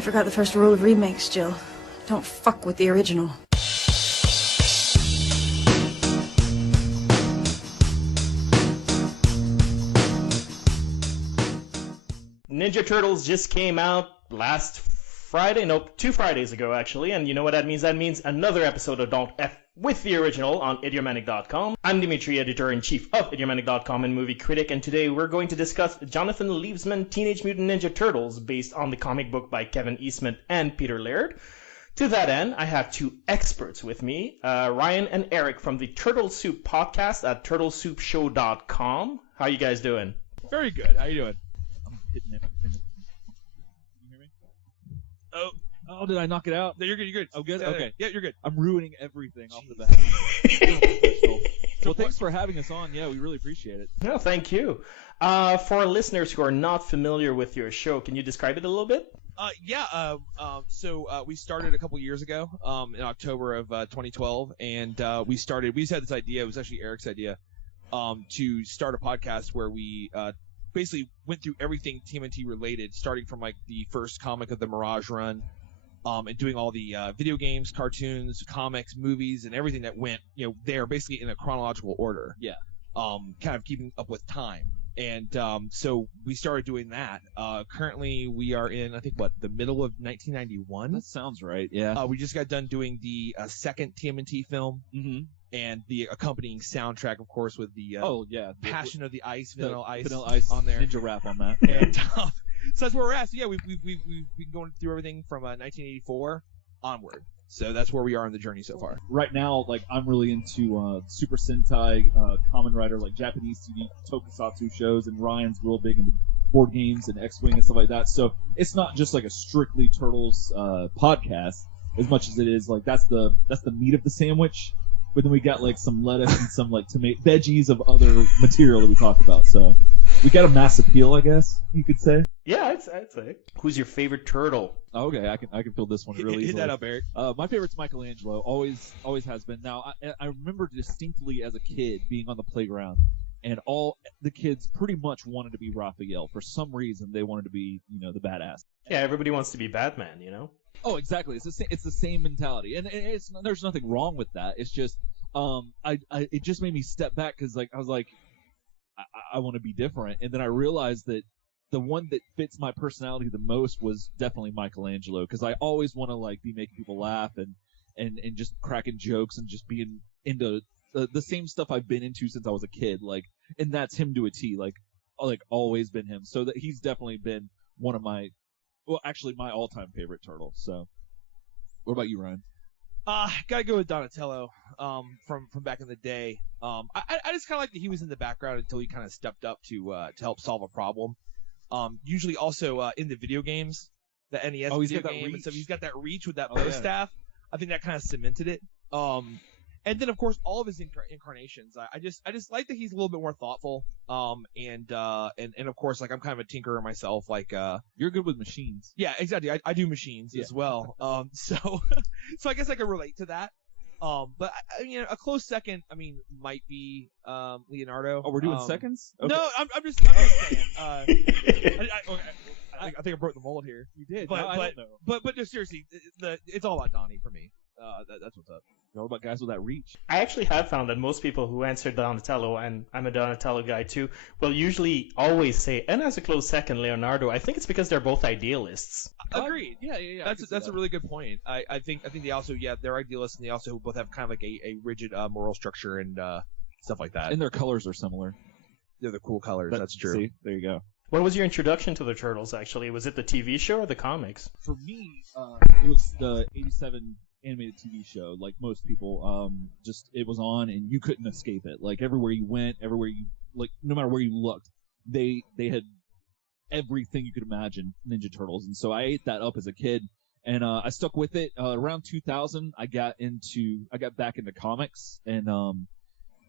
You forgot the first rule of remakes, Jill. Don't fuck with the original. Ninja Turtles just came out last Friday. Nope, 2 Fridays ago, actually. And you know what that means? That means another episode of Don't F with the original on Idiomatic.com. I'm Dimitri, editor-in-chief of Idiomatic.com and movie critic, and today we're going to discuss Jonathan Liebsman Teenage Mutant Ninja Turtles, based on the comic book by Kevin Eastman and Peter Laird. To that end, I have 2 experts with me, Ryan and Eric from the Turtle Soup podcast at turtlesoupshow.com. How you guys doing? Very good. How you doing? I'm hitting everything. Can you hear me? Oh, did I knock it out? No, you're good. You're good. Oh, good? Yeah, okay. Yeah, you're good. I'm ruining everything off the bat. Well, thanks for having us on. Yeah, we really appreciate it. No, thank you. For our listeners who are not familiar with your show, can you describe it a little bit? So we started a couple years ago, in October of 2012, and we just had this idea. It was actually Eric's idea, to start a podcast where we basically went through everything TMNT related, starting from like the first comic of the Mirage run, and doing all the video games, cartoons, comics, movies, and everything that went, there basically in a chronological order. Yeah. Kind of keeping up with time. And so we started doing that. Currently, we are in, I think, the middle of 1991? That sounds right, yeah. We just got done doing the second TMNT film, Mm-hmm. and the accompanying soundtrack, of course, with the Passion of the Ice, Vanilla Ice on there. Ninja rap on that. And, so that's where we're at. So yeah, we've been going through everything from 1984 onward. So that's where we are on the journey so far. Right now, I'm really into Super Sentai, Kamen Rider, Japanese TV tokusatsu shows, and Ryan's real big into board games and X-Wing and stuff like that. So it's not just a strictly Turtles podcast, as much as it is that's the meat of the sandwich. But then we got some lettuce and some veggies of other material that we talk about. So we got a mass appeal, I guess you could say. Yeah, I'd say. Who's your favorite turtle? Okay, I can fill this one really easily. Hit that up, Eric. My favorite's Michelangelo. Always has been. Now I remember distinctly as a kid being on the playground, and all the kids pretty much wanted to be Raphael. For some reason, they wanted to be the badass. Yeah, everybody wants to be Batman, Oh, exactly. It's the same mentality, and there's nothing wrong with that. It's just it just made me step back because I was I want to be different, and then I realized that the one that fits my personality the most was definitely Michelangelo, because I always want to be making people laugh and just cracking jokes and just being into the same stuff I've been into since I was a kid, and that's him to a T, always been him. So that he's definitely been one of my all-time favorite turtle. So, what about you, Ryan? Gotta go with Donatello, from back in the day. I just kind of like that he was in the background until he kind of stepped up to help solve a problem. Usually also in the video games, the NES video game and stuff. He's got that reach with that bow staff. I think that kind of cemented it. And then of course all of his incarnations. I just like that he's a little bit more thoughtful. And of course I'm kind of a tinkerer myself. You're good with machines. Yeah, exactly. I do machines as well. So I guess I can relate to that. But a close second, might be Leonardo. Oh, we're doing seconds? Okay. No, I'm just saying. I think I broke the mold here. You did. But no, I don't know. But no, seriously, it's all about Donnie for me. That's what's up. What about guys with that reach? I actually have found that most people who answer Donatello, and I'm a Donatello guy too, will usually always say, and as a close second, Leonardo. I think it's because they're both idealists. Agreed. Yeah. That's a really good point. I think they also, they're idealists, and they also both have kind of a rigid moral structure and stuff like that. And their colors are similar. They're the cool colors. That's true. See, there you go. What was your introduction to the Turtles, actually? Was it the TV show or the comics? For me, it was the 87 animated TV show. Like most people, it was on and you couldn't escape it. Everywhere you went, no matter where you looked, they had everything you could imagine Ninja Turtles. And so I ate that up as a kid, and I stuck with it. Around 2000, I got back into comics, and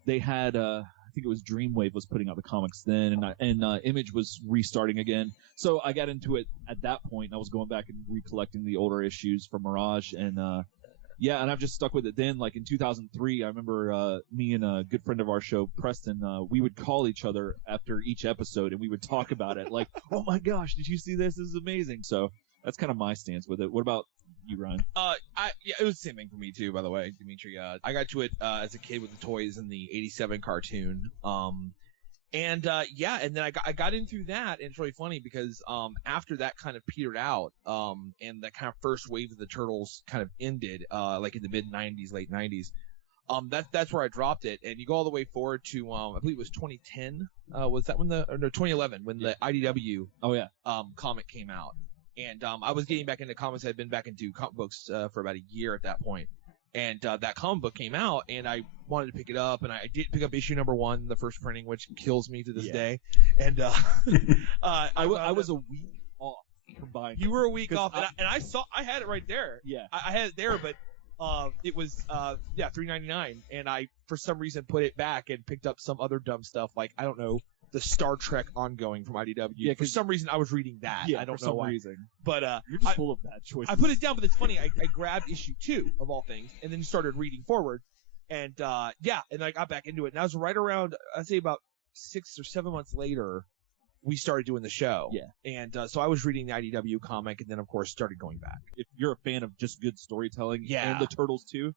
they had I think it was Dreamwave was putting out the comics then, and Image was restarting again. So I got into it at that point, and I was going back and recollecting the older issues from Mirage, and and I've just stuck with it then. In 2003, I remember me and a good friend of our show, Preston, we would call each other after each episode, and we would talk about it. Oh my gosh, did you see this? This is amazing. So That's kind of my stance with it. What about you, Ryan? Yeah, it was the same thing for me too, by the way, Dimitri. I got to it as a kid with the toys in the '87 cartoon. And then I got in through that, and it's really funny because after that kind of petered out, and the kind of first wave of the Turtles kind of ended, like in the mid '90s, late '90s. That's where I dropped it, and you go all the way forward to I believe it was 2010. Was that when 2011 when the IDW comic came out, and I was getting back into comics. I'd been back into comic books for about a year at that point. And that comic book came out, and I wanted to pick it up, and I did pick up issue number 1, the first printing, which kills me to this day. And I was a week off from buying. You were a week off, and I had it right there. Yeah, I had it there, but it was $3.99, and I for some reason put it back and picked up some other dumb stuff like I don't know. The Star Trek ongoing from IDW. Yeah, for some reason I was reading that. Yeah, I don't know why. Reason. But you're just full of bad choices. I put it down, but it's funny. I grabbed issue 2 of all things, and then started reading forward, and and I got back into it. And that was right around, I'd say about 6 or 7 months later, we started doing the show. Yeah. And so I was reading the IDW comic, and then of course started going back. If you're a fan of just good storytelling, and the Turtles too,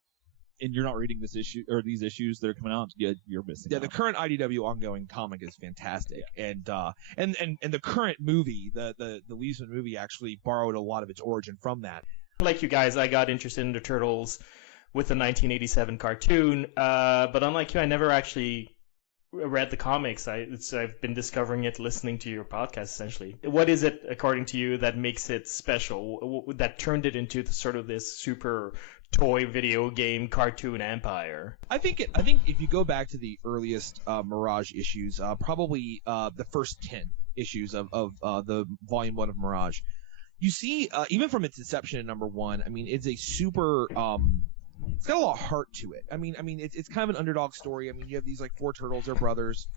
and you're not reading this issue or these issues that are coming out, you're missing out. The current IDW ongoing comic is fantastic, and the current movie, the Leesman movie, actually borrowed a lot of its origin from that. Like you guys, I got interested in the Turtles with the 1987 cartoon, but unlike you, I never actually read the comics. I've been discovering it listening to your podcast, essentially. What is it, according to you, that makes it special, that turned it into sort of this super toy video game cartoon empire? I think if you go back to the earliest Mirage issues, probably the first 10 issues of the volume 1 of Mirage, you see even from its inception in number 1, I mean it's a super it's got a lot of heart to it. I mean it's kind of an underdog story. I mean you have these like 4 turtles, they're brothers.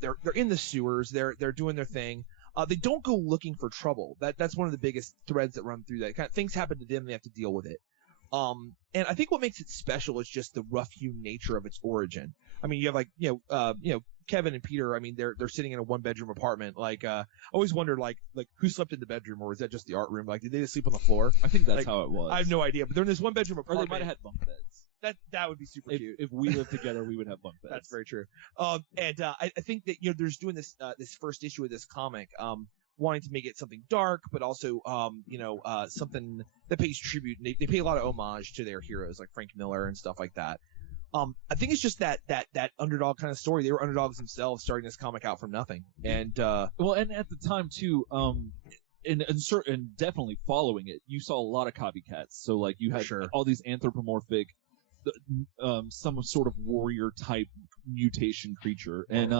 They're in the sewers, they're doing their thing. They don't go looking for trouble. That's one of the biggest threads that run through that. Kind of, things happen to them, they have to deal with it. And I think what makes it special is just the rough-hewn nature of its origin. I mean, you have Kevin and Peter. I mean, they're sitting in a 1-bedroom apartment. Like, I always wondered, like who slept in the bedroom, or was that just the art room? Like, did they just sleep on the floor? I think that's how it was. I have no idea, but they're in this 1-bedroom apartment. Or they might have had bunk beds. That would be super cute. If we lived together, we would have bunk beds. That's very true. I think that there's doing this first issue of this comic. Wanting to make it something dark, but also, something that pays tribute. They pay a lot of homage to their heroes, like Frank Miller and stuff like that. I think it's just that underdog kind of story. They were underdogs themselves, starting this comic out from nothing. And and at the time too, and definitely following it, you saw a lot of copycats. So like you had all these anthropomorphic, some sort of warrior type mutation creature, and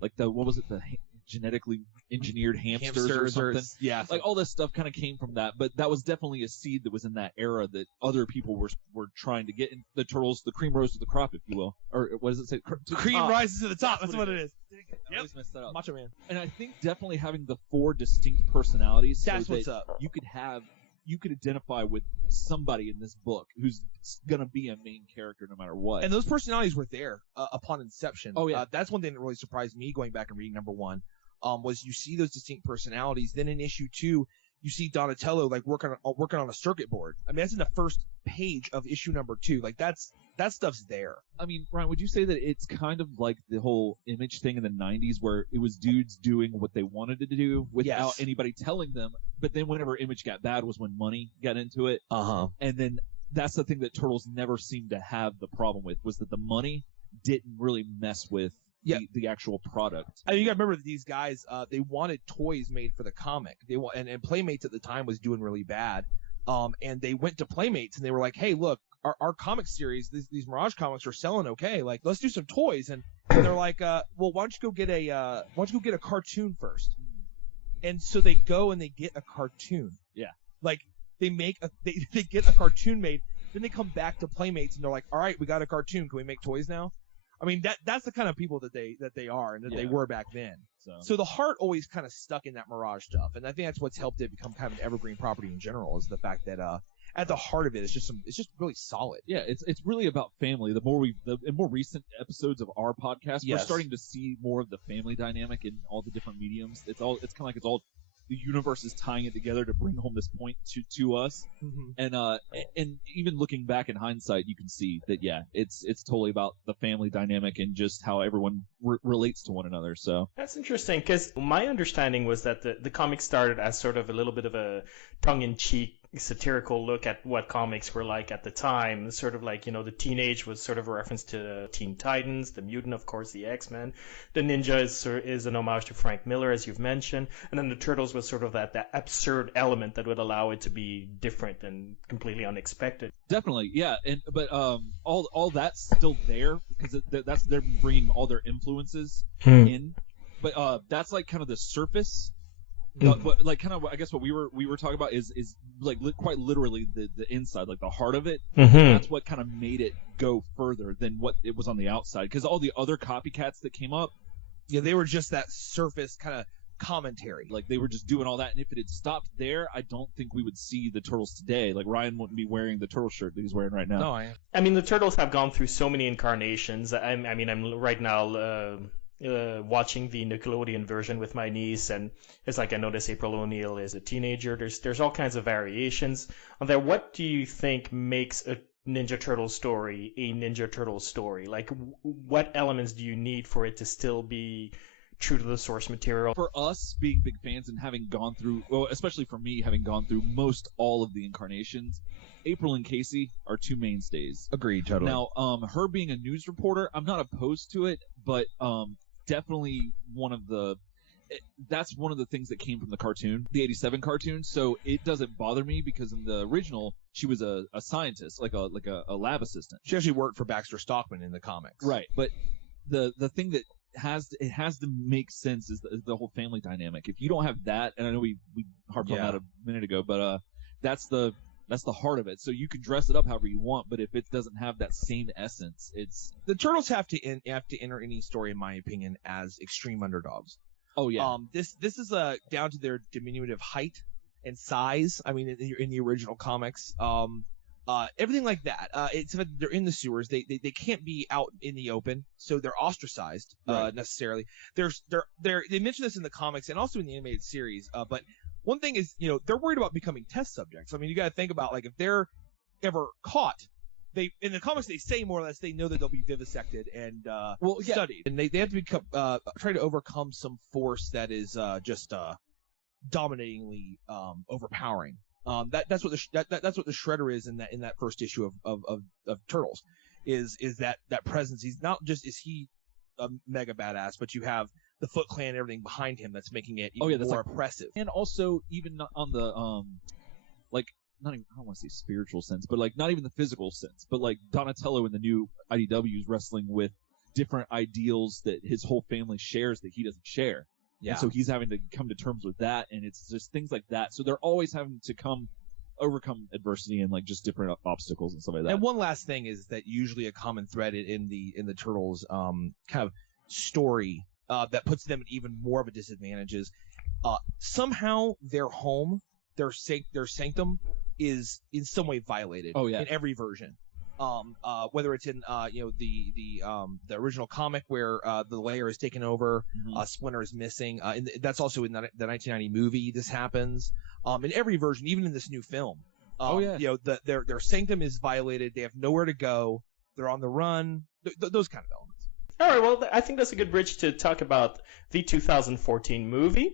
like what was it, the genetically engineered hamsters or something. Like all this stuff kind of came from that, but that was definitely a seed that was in that era that other people were trying to get in. The Turtles, the cream rose to the crop, if you will. Or what does it say? Cream rises to the top. That's what it is. I always mess that up. Macho Man. And I think definitely having the 4 distinct personalities. That's so what's that up. You could identify with somebody in this book who's going to be a main character no matter what. And those personalities were there upon inception. Oh, yeah. That's one thing that really surprised me going back and reading number 1. Was you see those distinct personalities. Then in issue 2, you see Donatello like working on a circuit board. I mean, that's in the first page of issue number 2. Like that stuff's there. I mean, Ryan, would you say that it's kind of like the whole Image thing in the 90s where it was dudes doing what they wanted to do without anybody telling them, but then whenever Image got bad was when money got into it. And then that's the thing that Turtles never seemed to have the problem with, was that the money didn't really mess with the actual product. I mean, you gotta remember that these guys, they wanted toys made for the comic. And Playmates at the time was doing really bad. And they went to Playmates and they were like, hey, look, our comic series, these Mirage comics are selling okay. Like, let's do some toys. And they're like, well, why don't you go get a cartoon first? And so they go and they get a cartoon. Yeah. Like, they get a cartoon made. Then they come back to Playmates and they're like, all right, we got a cartoon. Can we make toys now? I mean, that's the kind of people that they are and that they were back then. So the heart always kind of stuck in that Mirage stuff, and I think that's what's helped it become kind of an evergreen property in general, is the fact that at the heart of it, it's just really solid. Yeah, it's really about family. In more recent episodes of our podcast, we're starting to see more of the family dynamic in all the different mediums. It's kind of like it's all the universe is tying it together to bring home this point to us. And even looking back in hindsight, you can see that it's totally about the family dynamic and just how everyone relates to one another. So That's interesting, because my understanding was that the comic started as sort of a little bit of a tongue-in-cheek satirical look at what comics were like at the time. Sort of like, the Teenage was sort of a reference to Teen Titans, the Mutant, of course, the X-Men. The Ninja is an homage to Frank Miller, as you've mentioned. And then the Turtles was sort of that absurd element that would allow it to be different and completely unexpected. definitely, yeah. But all that's still there because they're bringing all their influences in. But that's like kind of the surface. But like kind of, I guess what we were talking about is like quite literally the inside, like the heart of it. That's what kind of made it go further than what it was on the outside. Because all the other copycats that came up, they were just that surface kind of commentary. like they were just doing all that. And if it had stopped there, I don't think we would see the Turtles today. Like Ryan wouldn't be wearing the Turtle shirt that he's wearing right now. No, I mean, the Turtles have gone through so many incarnations. I'm right now watching the Nickelodeon version with my niece, and it's like I notice April O'Neil is a teenager. There's all kinds of variations on there. What do you think makes a Ninja Turtle story a Ninja Turtle story? Like, what elements do you need for it to still be true to the source material? For us, being big fans and having gone through, well, especially for me, having gone through most all of the incarnations, April and Casey are two mainstays. agreed, totally. Now, her being a news reporter, I'm not opposed to it, but definitely that's one of the things that came from the cartoon, the 87 cartoon. So it doesn't bother me because in the original, she was a scientist, like a lab assistant. She actually worked for Baxter Stockman in the comics. Right, but the thing that has to make sense is the whole family dynamic. If you don't have that, and I know we harped on that a minute ago, but that's the heart of it. So you can dress it up however you want, but if it doesn't have that same essence, it's The Turtles have to enter any story, in my opinion, as extreme underdogs. oh yeah. This is down to their diminutive height and size. I mean, in the original comics, everything like that. It's they're in the sewers. They can't be out in the open, so they're ostracized necessarily. They mention this in the comics and also in the animated series. But one thing is, they're worried about becoming test subjects. I mean, you got to think about, like, if they're ever caught, in the comics they say more or less they know that they'll be vivisected and studied, and they have to become try to overcome some force that is just dominatingly overpowering. That's what the Shredder is in that first issue of Turtles, is that presence. He's not just is he a mega badass, but you have the Foot Clan and everything behind him that's making it even more oppressive. And also, even on the like, not even, I don't want to say spiritual sense, but like not even the physical sense, but like Donatello in the new IDW is wrestling with different ideals that his whole family shares that he doesn't share. Yeah. And so he's having to come to terms with that, and it's just things like that. So they're always having to overcome adversity and like just different obstacles and stuff like that. And one last thing is that usually a common thread in the Turtles kind of story that puts them in even more of a disadvantage is somehow their home, their sanctum is in some way violated. Oh, yeah. In every version. Whether it's in the original comic where the layer is taken over, Splinter is missing. That's also in the 1990 movie. This happens. In every version, even in this new film. Their sanctum is violated. They have nowhere to go. They're on the run. Those kind of elements. All right, well, I think that's a good bridge to talk about the 2014 movie,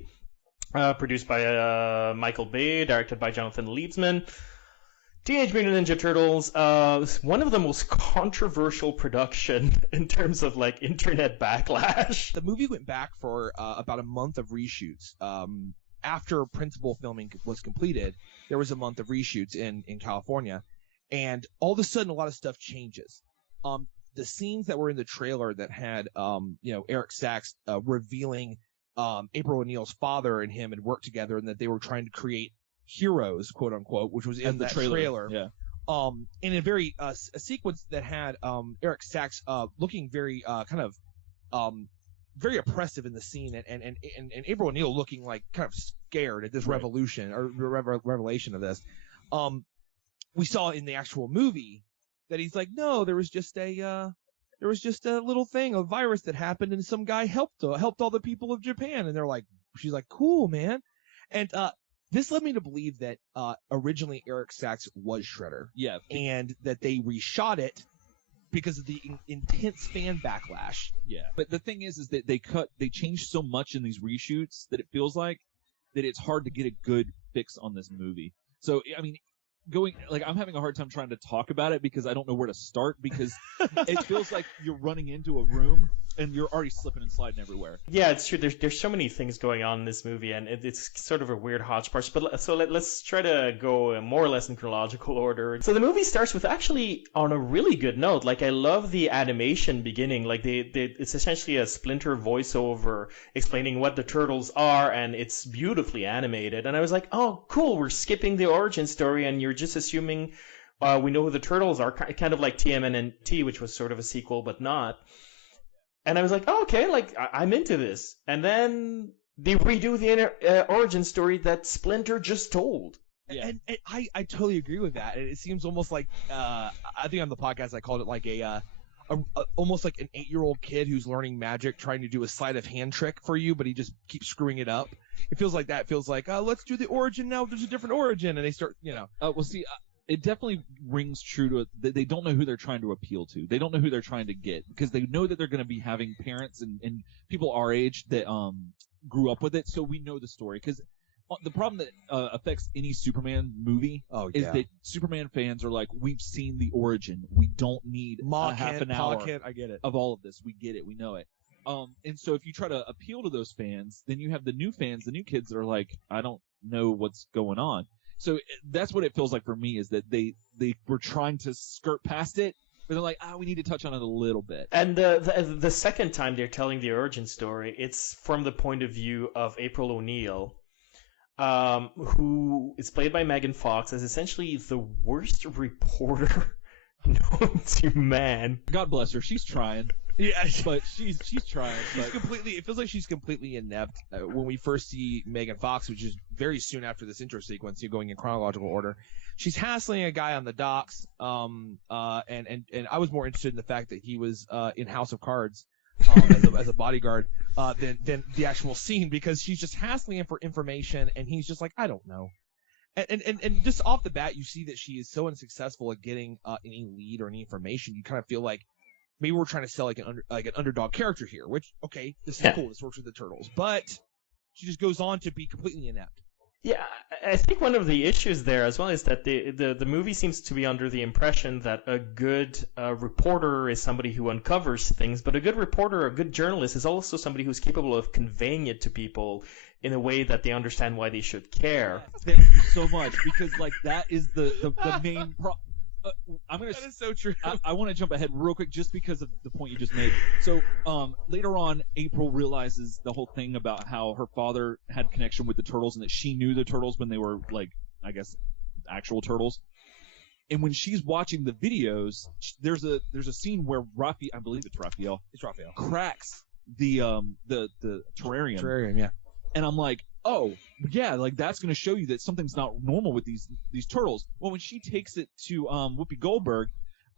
produced by Michael Bay, directed by Jonathan Liebsman. Teenage Mutant Ninja Turtles, one of the most controversial production in terms of like internet backlash. The movie went back for about a month of reshoots. After principal filming was completed, there was a month of reshoots in California, and all of a sudden a lot of stuff changes. The scenes that were in the trailer that had Eric Sachs revealing April O'Neil's father and him had worked together, and that they were trying to create heroes, quote unquote, which was in the trailer. Yeah. In a very a sequence that had Eric Sachs looking very very oppressive in the scene, and April O'Neil looking like kind of scared at this revelation or revelation of this. We saw in the actual movie that he's like, no, there was just a little thing, a virus that happened, and some guy helped all the people of Japan, and they're like, she's like, cool, man. And this led me to believe that originally Eric Sachs was Shredder. Yeah. And that they reshot it because of the intense fan backlash. Yeah. But the thing is that they changed so much in these reshoots that it feels like that it's hard to get a good fix on this movie. So, I mean, I'm having a hard time trying to talk about it because I don't know where to start because it feels like you're running into a room and you're already slipping and sliding everywhere. Yeah, it's true. There's so many things going on in this movie, and it's sort of a weird hodgepodge. But let's try to go more or less in chronological order. So the movie starts with actually on a really good note. Like, I love the animation beginning. Like, it's essentially a Splinter voiceover explaining what the Turtles are, and it's beautifully animated. And I was like, oh, cool, we're skipping the origin story, and you're just assuming we know who the Turtles are, kind of like TMNT, which was sort of a sequel, but not. And I was like, oh, okay, like, I'm into this. And then they redo the origin story that Splinter just told. Yeah. And I totally agree with that. It seems almost like, I think on the podcast I called it like almost like an 8-year-old kid who's learning magic trying to do a sleight of hand trick for you, but he just keeps screwing it up. It feels like that. It feels like, let's do the origin now. There's a different origin. And they start, Well, see, it definitely rings true to it. They don't know who they're trying to appeal to. They don't know who they're trying to get because they know that they're going to be having parents and people our age that grew up with it. So we know the story because the problem that affects any Superman movie is that Superman fans are like, we've seen the origin. We don't need half an hour I get it. of all of this. We get it. We know it. And so if you try to appeal to those fans, then you have the new fans, the new kids that are like, I don't know what's going on. So that's what it feels like for me is that they were trying to skirt past it, but they're like, we need to touch on it a little bit. And the second time they're telling the origin story, it's from the point of view of April O'Neil, who is played by Megan Fox as essentially the worst reporter known to man. God bless her. She's trying. Yeah, but she's trying. It feels like she's completely inept when we first see Megan Fox, which is very soon after this intro sequence. You're going in chronological order. She's hassling a guy on the docks. And I was more interested in the fact that he was in House of Cards as a bodyguard than the actual scene because she's just hassling him for information, and he's just like, I don't know. And just off the bat, you see that she is so unsuccessful at getting any lead or any information. You kind of feel like maybe we're trying to sell like an underdog character here, which, okay, this is cool. This works with the Turtles. But she just goes on to be completely inept. Yeah, I think one of the issues there as well is that the movie seems to be under the impression that a good reporter is somebody who uncovers things, but a good reporter, a good journalist is also somebody who's capable of conveying it to people in a way that they understand why they should care. Thank you so much, because like that is the main problem. That is so true. I want to jump ahead real quick just because of the point you just made. So later on, April realizes the whole thing about how her father had connection with the Turtles and that she knew the Turtles when they were, like, I guess, actual Turtles. And when she's watching the videos, there's a scene where Raphael, I believe it's Raphael. It's Raphael. Cracks the terrarium. Terrarium, yeah. And I'm like, oh, yeah, like that's going to show you that something's not normal with these turtles. Well, when she takes it to Whoopi Goldberg,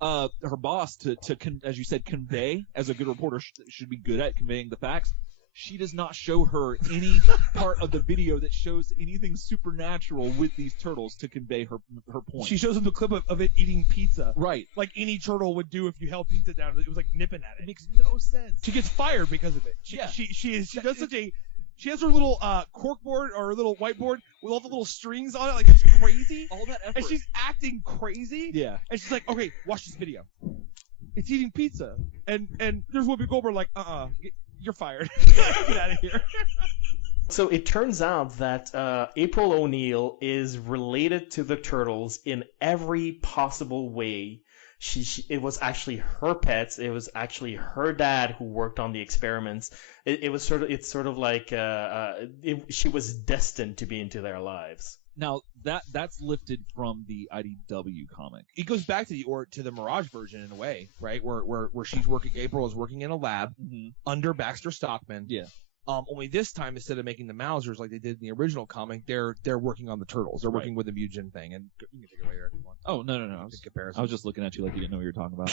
her boss, to as you said, convey, as a good reporter should be good at conveying the facts, she does not show her any part of the video that shows anything supernatural with these turtles to convey her point. She shows him the clip of it eating pizza. Right. Like any turtle would do if you held pizza down. It was like nipping at it. It makes no sense. She gets fired because of it. She does such a... She has her little corkboard or her little whiteboard with all the little strings on it, like it's crazy. All that effort. And she's acting crazy. Yeah. And she's like, okay, watch this video. It's eating pizza. And there's Whoopi Goldberg like, you're fired. Get out of here. So it turns out that April O'Neil is related to the Turtles in every possible way. It was actually her pets. It was actually her dad who worked on the experiments. It's sort of like she was destined to be into their lives. Now that's lifted from the IDW comic. It goes back to the Mirage version in a way, right? Where she's working. April is working in a lab under Baxter Stockman. Yeah. Only this time, instead of making the Mousers like they did in the original comic, they're working on the Turtles. They're working with the Mutant thing. And you can take it away here if you want. Oh no! I was just looking at you like you didn't know what you were talking about.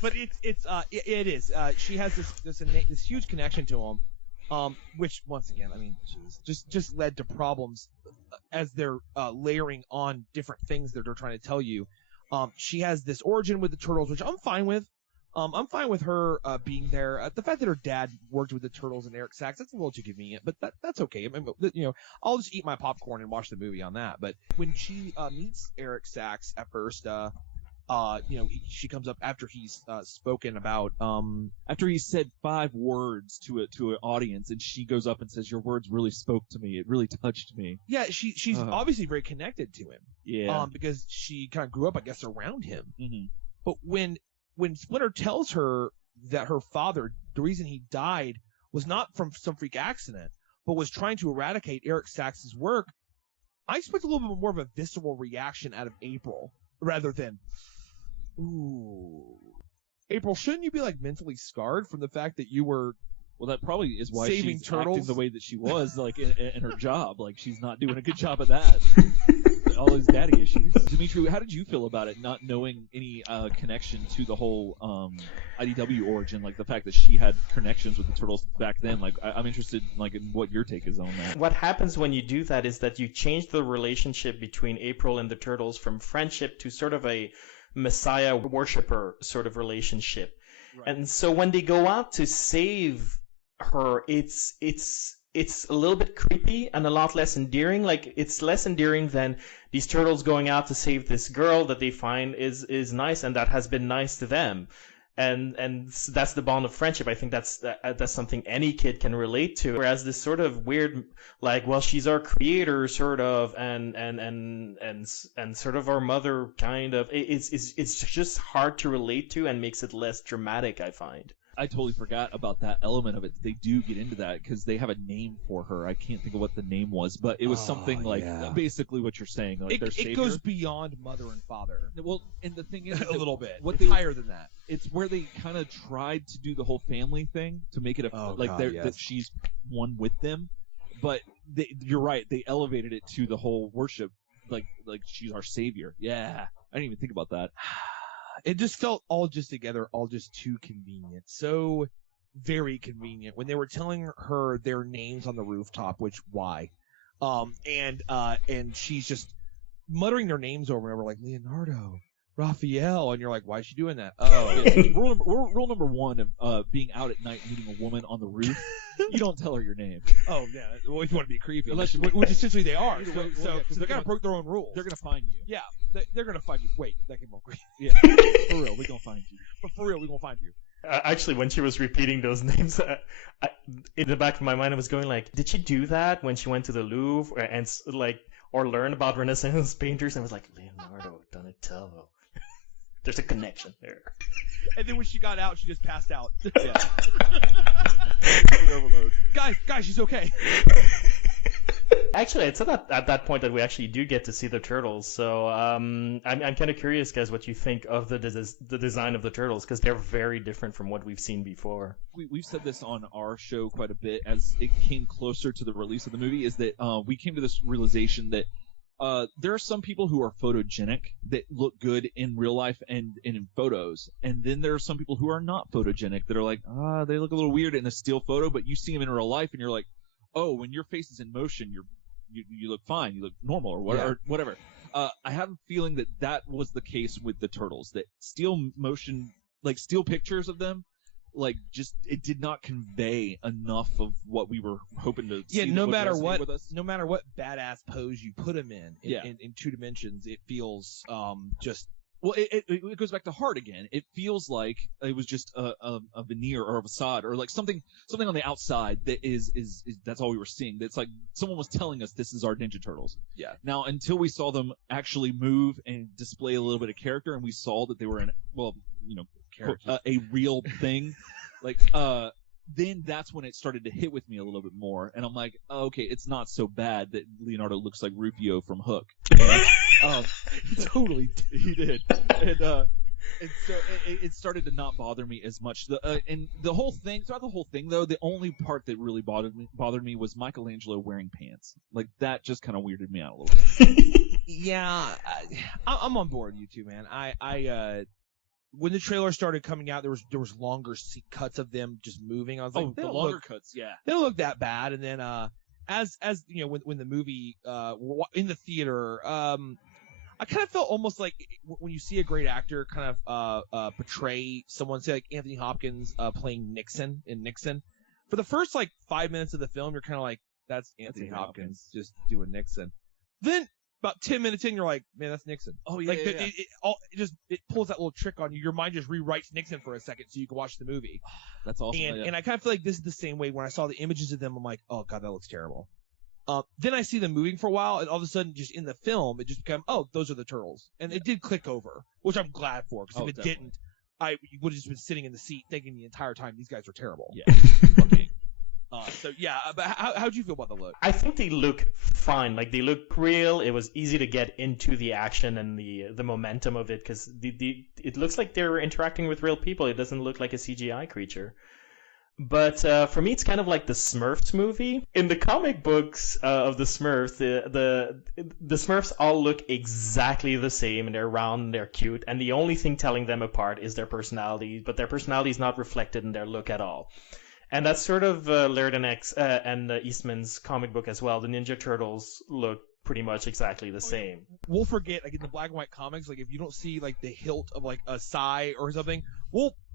But it is. She has this huge connection to him, Which once again, I mean, just led to problems as they're layering on different things that they're trying to tell you. She has this origin with the Turtles, which I'm fine with. I'm fine with her being there. The fact that her dad worked with the Turtles and Eric Sachs, that's a little too convenient, but that's okay. I mean, I'll just eat my popcorn and watch the movie on that. But when she meets Eric Sachs at first, she comes up after he's spoken about after he said 5 words to an audience, and she goes up and says, "Your words really spoke to me. It really touched me." Yeah, she's obviously very connected to him. Yeah. Because she kind of grew up, I guess, around him. Mm-hmm. But when Splinter tells her that her father, the reason he died was not from some freak accident, but was trying to eradicate Eric Sachs's work, I expect a little bit more of a visceral reaction out of April rather than, ooh. April, shouldn't you be like mentally scarred from the fact that you were Well, that probably is why saving she's turtles acting the way that she was, like in her job. Like she's not doing a good job of that. All those daddy issues. Dimitri, how did you feel about it, not knowing any connection to the whole IDW origin, like the fact that she had connections with the Turtles back then? Like, I'm interested, like, in what your take is on that. What happens when you do that is that you change the relationship between April and the Turtles from friendship to sort of a Messiah worshiper sort of relationship. Right. And so when they go out to save her, it's a little bit creepy and a lot less endearing. Like, it's less endearing than these turtles going out to save this girl that they find is nice and that has been nice to them. And that's the bond of friendship. I think that's something any kid can relate to. Whereas this sort of weird, like, well, she's our creator, sort of, and sort of our mother, kind of. It's just hard to relate to and makes it less dramatic, I find. I totally forgot about that element of it. They do get into that because they have a name for her. I can't think of what the name was, but it was something like basically what you're saying. Like it goes beyond mother and father. Well, and the thing is, a little bit. It's higher than that. It's where they kind of tried to do the whole family thing to make it that she's one with them. But you're right. They elevated it to the whole worship, like she's our savior. Yeah, I didn't even think about that. It just felt all just together, all just too convenient. So very convenient. When they were telling her their names on the rooftop, which why? And she's just muttering their names over and over like Leonardo, Raphael, and you're like, why is she doing that? Oh, rule number 1 of being out at night meeting a woman on the roof, you don't tell her your name. Oh yeah, well, if you want to be creepy, which essentially they are. So they're gonna break their own rules. They're gonna find you. Yeah, they're gonna find you. Wait, that came more creepy. Yeah, for real, we're gonna find you. But for real, we're gonna find you. Actually, when she was repeating those names, in the back of my mind, I was going like, did she do that when she went to the Louvre or learn about Renaissance painters? And I was like, Leonardo, Donatello. There's a connection there. And then when she got out, she just passed out. Yeah. Overload. Guys, she's okay. Actually, it's at that point that we actually do get to see the turtles. So I'm kind of curious, guys, what you think of the design of the turtles, because they're very different from what we've seen before. We've said this on our show quite a bit as it came closer to the release of the movie, is that we came to this realization that there are some people who are photogenic that look good in real life and in photos, and then there are some people who are not photogenic that are like, they look a little weird in a still photo, but you see them in real life and you're like, oh, when your face is in motion, you look fine, you look normal or whatever. I have a feeling that was the case with the turtles, that still motion, like still pictures of them, like just it did not convey enough of what we were hoping to see. Yeah, no matter what badass pose you put him in 2 dimensions, it feels just. Well, it goes back to heart again. It feels like it was just a veneer or a facade or like something on the outside that is that's all we were seeing. That's like someone was telling us this is our Ninja Turtles. Yeah. Now, until we saw them actually move and display a little bit of character, and we saw that they were a real thing, like then that's when it started to hit with me a little bit more, and I'm like, oh, okay, it's not so bad that Leonardo looks like Rufio from Hook. Totally, he did, and so it started to not bother me as much. And the whole thing, throughout the whole thing, though, the only part that really bothered me was Michelangelo wearing pants. Like that just kind of weirded me out a little bit. Yeah, I'm on board, you two, man. when the trailer started coming out, there was longer cuts of them just moving. I was like, the longer cuts, yeah. They don't look that bad. And then as you know, when the movie in the theater, I kind of felt almost like when you see a great actor kind of portray someone, say like Anthony Hopkins playing Nixon in Nixon. For the first like 5 minutes of the film, you're kind of like, that's Anthony Hopkins just doing Nixon. Then about 10 minutes in, you're like, man, that's Nixon. Oh yeah, like yeah. it pulls that little trick on you. Your mind just rewrites Nixon for a second so you can watch the movie. That's awesome. And I kind of feel like this is the same way. When I saw the images of them, I'm like, oh god, that looks terrible. Then I see them moving for a while, and all of a sudden, just in the film, it just became, oh, those are the turtles, and it did click over, which I'm glad for, because if it definitely. didn't, I would have just been sitting in the seat thinking the entire time these guys are terrible. Yeah. Looking. So yeah, but how'd you feel about the look? I think they look fine. Like, they look real. It was easy to get into the action and the momentum of it, because it looks like they're interacting with real people. It doesn't look like a CGI creature. But for me, it's kind of like the Smurfs movie. In the comic books of the Smurfs, the Smurfs all look exactly the same, and they're round and they're cute, and the only thing telling them apart is their personality, but their personality is not reflected in their look at all. And that's sort of Laird and Eastman's comic book as well. The Ninja Turtles look pretty much exactly the same. We'll forget, like in the black and white comics, like if you don't see like the hilt of like a sai or something,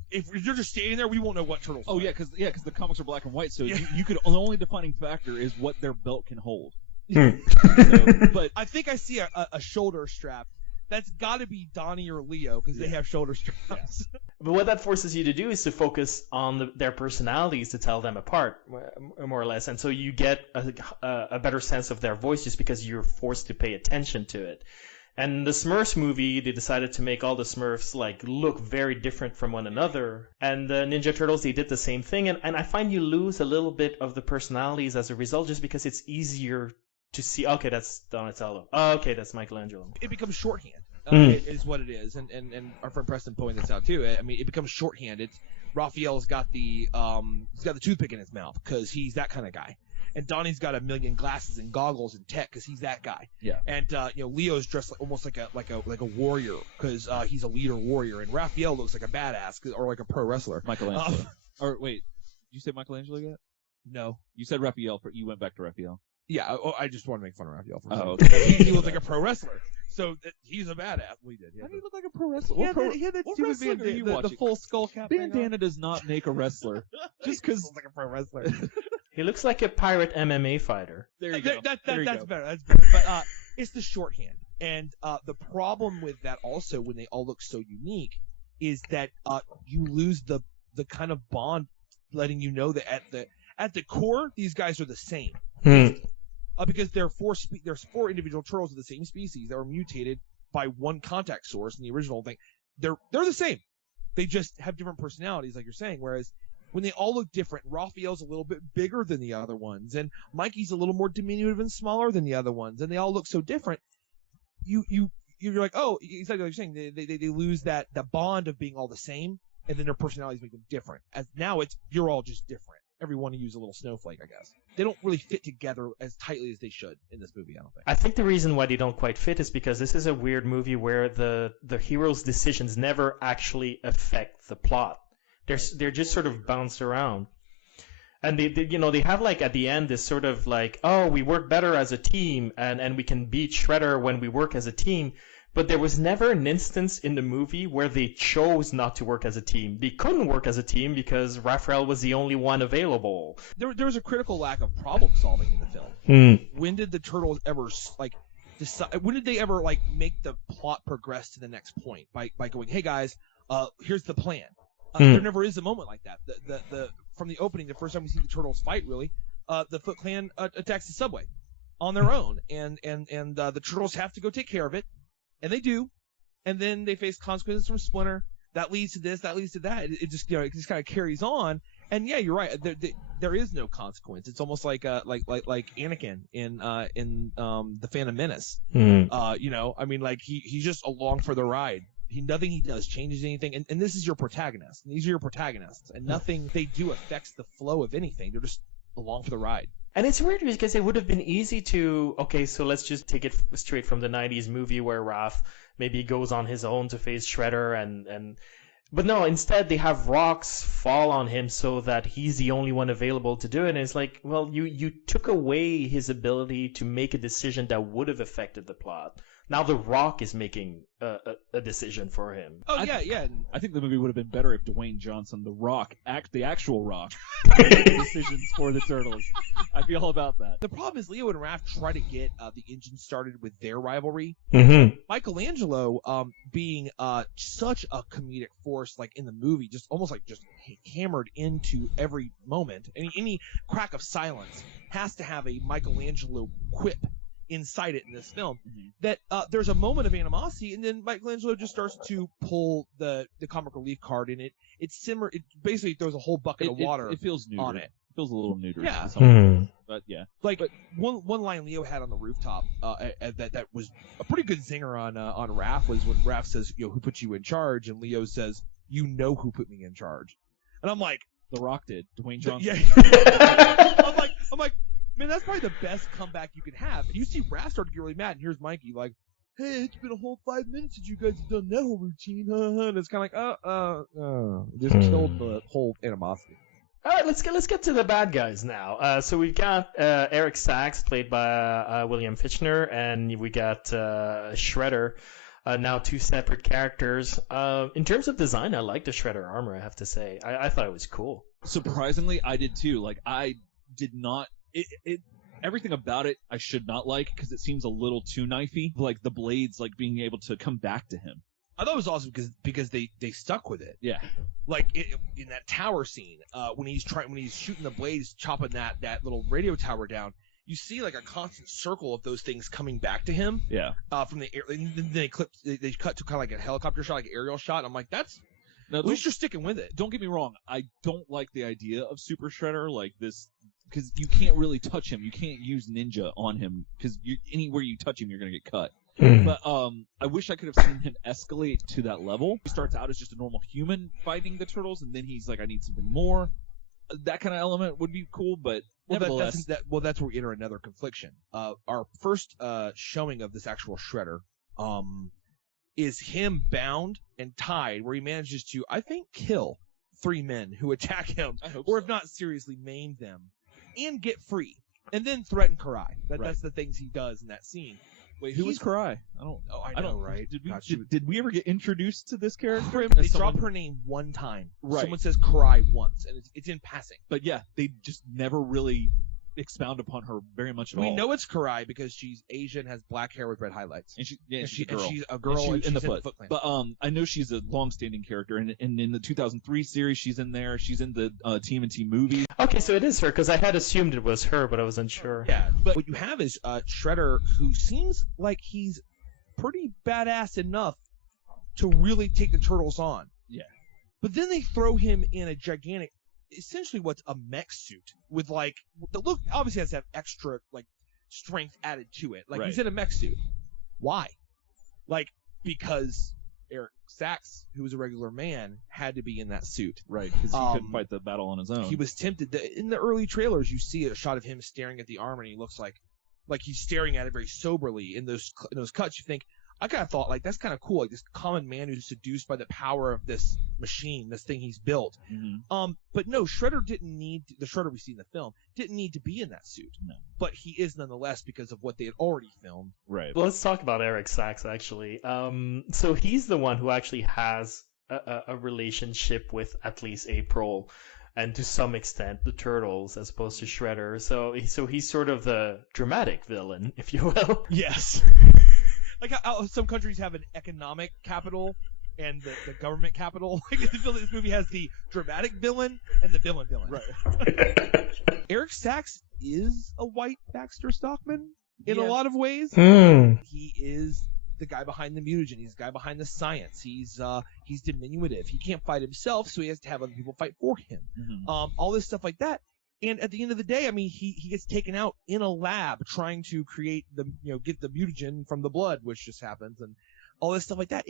if you're just standing there, we won't know what turtles. Oh are. yeah, because the comics are black and white, so Yeah. you could the only defining factor is what their belt can hold. But I think I see a shoulder strap. That's got to be Donnie or Leo, because they have shoulder straps. But what that forces you to do is to focus on their personalities to tell them apart, more or less. And so you get a better sense of their voice just because you're forced to pay attention to it. And the Smurfs movie, they decided to make all the Smurfs like look very different from one another. And the Ninja Turtles, they did the same thing. And I find you lose a little bit of the personalities as a result, just because it's easier to see, okay, that's Donatello. Oh, okay, that's Michelangelo. It becomes shorthand, is what it is. And our friend Preston pointed this out too. I mean, it becomes shorthand. It's Raphael's got the toothpick in his mouth because he's that kind of guy. And Donnie's got a million glasses and goggles and tech because he's that guy. Yeah. And Leo's dressed almost like a warrior because he's a leader warrior. And Raphael looks like a badass or like a pro wrestler. Michelangelo. Or wait, did you say Michelangelo yet? No. You said Raphael. You went back to Raphael. Yeah. I just want to make fun of Raphael for a second. Oh, okay. He looks like a pro wrestler. So he's a badass. We did. How do you look like a pro wrestler? He had that what stupid wrestling are you the watching? full skull cap. Bandana does not make a wrestler. Just because. like a pro wrestler. He looks like a pirate MMA fighter. There you go. That's There you better. go. That's better. But it's the shorthand, and the problem with that also, when they all look so unique, is that you lose the kind of bond, letting you know that at the core, these guys are the same. Because there's four individual turtles of the same species that were mutated by one contact source in the original thing. They're the same. They just have different personalities, like you're saying. Whereas when they all look different, Raphael's a little bit bigger than the other ones, and Mikey's a little more diminutive and smaller than the other ones, and they all look so different. You're like, oh, exactly like you're saying. They lose that bond of being all the same, and then their personalities make them different. As now you're all just different. Every one of you is a little snowflake, I guess. They don't really fit together as tightly as they should in this movie, I don't think. I think the reason why they don't quite fit is because this is a weird movie where the hero's decisions never actually affect the plot. They're just sort of bounced around. And they have like at the end this sort of like, oh, we work better as a team and we can beat Shredder when we work as a team. But there was never an instance in the movie where they chose not to work as a team. They couldn't work as a team because Raphael was the only one available. There was a critical lack of problem solving in the film. When did the turtles ever decide? When did they ever like make the plot progress to the next point by going, hey guys, here's the plan. There never is a moment like that. The from the opening, the first time we see the turtles fight, really, the Foot Clan attacks the subway on their own, and the turtles have to go take care of it. And they do, and then they face consequences from Splinter. That leads to this. That leads to that. It just kind of carries on. And yeah, you're right. There is no consequence. It's almost like Anakin in the Phantom Menace. I mean, like he's just along for the ride. Nothing he does changes anything. And this is your protagonist. And these are your protagonists. And nothing they do affects the flow of anything. They're just along for the ride. And it's weird because it would have been easy to, okay, so let's just take it straight from the 90s movie where Raph maybe goes on his own to face Shredder But no, instead they have rocks fall on him so that he's the only one available to do it. And it's like, well, you took away his ability to make a decision that would have affected the plot. Now the Rock is making a decision for him. Oh, yeah. I think the movie would have been better if Dwayne Johnson, the Rock, the actual Rock, made decisions for the Turtles. I'd be all about that. The problem is Leo and Raph try to get the engine started with their rivalry. Mm-hmm. Michelangelo, being such a comedic force, like in the movie, just almost like just hammered into every moment. Any crack of silence has to have a Michelangelo quip inside it in this film. Mm-hmm. That there's a moment of animosity, and then Michelangelo just starts to pull the comic relief card, and it basically throws a whole bucket of water. It feels neutered. on it. It feels a little neutered. Yeah. But yeah. Like one line Leo had on the rooftop that was a pretty good zinger on Raph was when Raph says, who put you in charge, and Leo says, you know who put me in charge, and I'm like, The Rock did. Dwayne Johnson. Yeah. I'm like, man, that's probably the best comeback you could have. And you see Raph start to get really mad, and here's Mikey like, hey, it's been a whole 5 minutes since you guys have done that whole routine, and it's kind of like, just killed the whole animosity. All right, let's get to the bad guys now. So we've got Eric Sachs, played by William Fichtner, and we got Shredder. Now two separate characters. In terms of design, I like the Shredder armor, I have to say. I thought it was cool. Surprisingly, I did too. Like, I did not... Everything about it I should not like, because it seems a little too knifey. Like, the blades, like, being able to come back to him. I thought it was awesome because they stuck with it. Yeah. Like in that tower scene, when he's shooting the blades, chopping that little radio tower down, you see like a constant circle of those things coming back to him. Yeah. From the air, and then they cut to kind of like a helicopter shot, like an aerial shot. And I'm like, at least you're sticking with it. Don't get me wrong. I don't like the idea of Super Shredder like this, because you can't really touch him. You can't use Ninja on him, because anywhere you touch him, you're gonna get cut. But I wish I could have seen him escalate to that level. He starts out as just a normal human fighting the turtles, and then he's like, I need something more. That kind of element would be cool, but nevertheless. That's where we enter another confliction. Our first showing of this actual Shredder is him bound and tied, where he manages to, I think, kill 3 men who attack him, or if not seriously maim them, and get free, and then threaten Karai. That's the things he does in that scene. Wait, who was Karai? I know, right? Did we ever get introduced to this character? They drop her name one time. Right. Someone says Karai once, and it's in passing. But yeah, they just never really expound upon her very much at all. We know it's Karai because she's Asian, has black hair with red highlights, and she's a girl, and in the Foot Foot Clan. But I know she's a long-standing character, and in the 2003 series, she's in there. She's in the TMNT movie. Okay, so it is her, because I had assumed it was her, but I wasn't sure. Yeah, but what you have is Shredder, who seems like he's pretty badass enough to really take the turtles on. Yeah. But then they throw him in a gigantic, essentially what's a mech suit with like the look obviously has to have extra like strength added to it. Like he's in a mech suit. Why? Like because Eric Sachs, who was a regular man, had to be in that suit. Right, because he couldn't fight the battle on his own. He was tempted to, in the early trailers, you see a shot of him staring at the armor, and he looks like he's staring at it very soberly. In those cuts, you think, I kind of thought, like, that's kind of cool, like this common man who's seduced by the power of this machine, this thing he's built. Mm-hmm. But no, Shredder didn't need the Shredder we see in the film didn't need to be in that suit. No. But he is nonetheless because of what they had already filmed. Right. Well, let's talk about Eric Sachs, actually. So he's the one who actually has a relationship with at least April, and to some extent the Turtles, as opposed to Shredder. So he's sort of the dramatic villain, if you will. Yes. Like how some countries have an economic capital and the government capital. Like this movie has the dramatic villain and the villain. Right. Eric Sachs is a white Baxter Stockman in a lot of ways. He is the guy behind the mutagen. He's the guy behind the science. He's diminutive. He can't fight himself, so he has to have other people fight for him. Mm-hmm. All this stuff like that. And at the end of the day, I mean, he gets taken out in a lab trying to create get the mutagen from the blood, which just happens, and all this stuff like that.